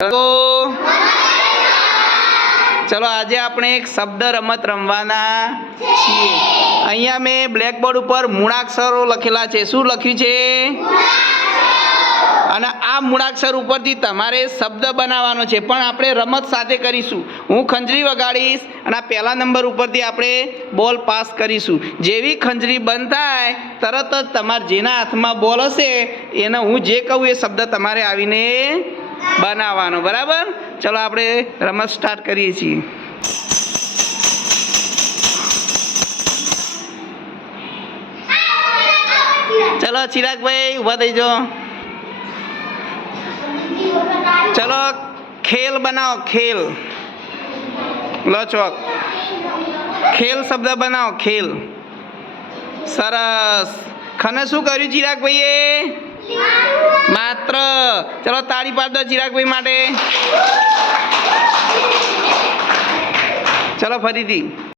તો ચલો, આજે આપણે એક શબ્દ રમત રમવાના છીએ. અહીંયા મેં બ્લેકબોર્ડ ઉપર મૂળાક્ષરો લખેલા છે. શું લખ્યું છે? અને આ મૂળાક્ષર ઉપરથી તમારે શબ્દ બનાવવાનો છે. પણ આપણે રમત સાથે કરીશું. હું ખંજરી વગાડીશ અને આ પહેલા નંબર ઉપરથી આપણે બોલ પાસ કરીશું. જેવી ખંજરી બંધ થાય તરત જ તમારા જેના હાથમાં બોલ હશે, એને હું જે કહું એ શબ્દ તમારે આવીને બનાવવાનો, બરાબર? ચલો આપણે રમત સ્ટાર્ટ કરીએ છીએ. ચલો ચિરાગભાઈ, ઊભા થઈ જો ચલો, ખેલ બનાવો, ખેલ. લો ચોક. ખેલ શબ્દ બનાવો, ખેલ. સરસ. ખને શું કર્યું ચિરાગભાઈએ? માત્ર ચલો તાળી પાડ દો ચિરાગભાઈ માટે. ચલો ફરીથી.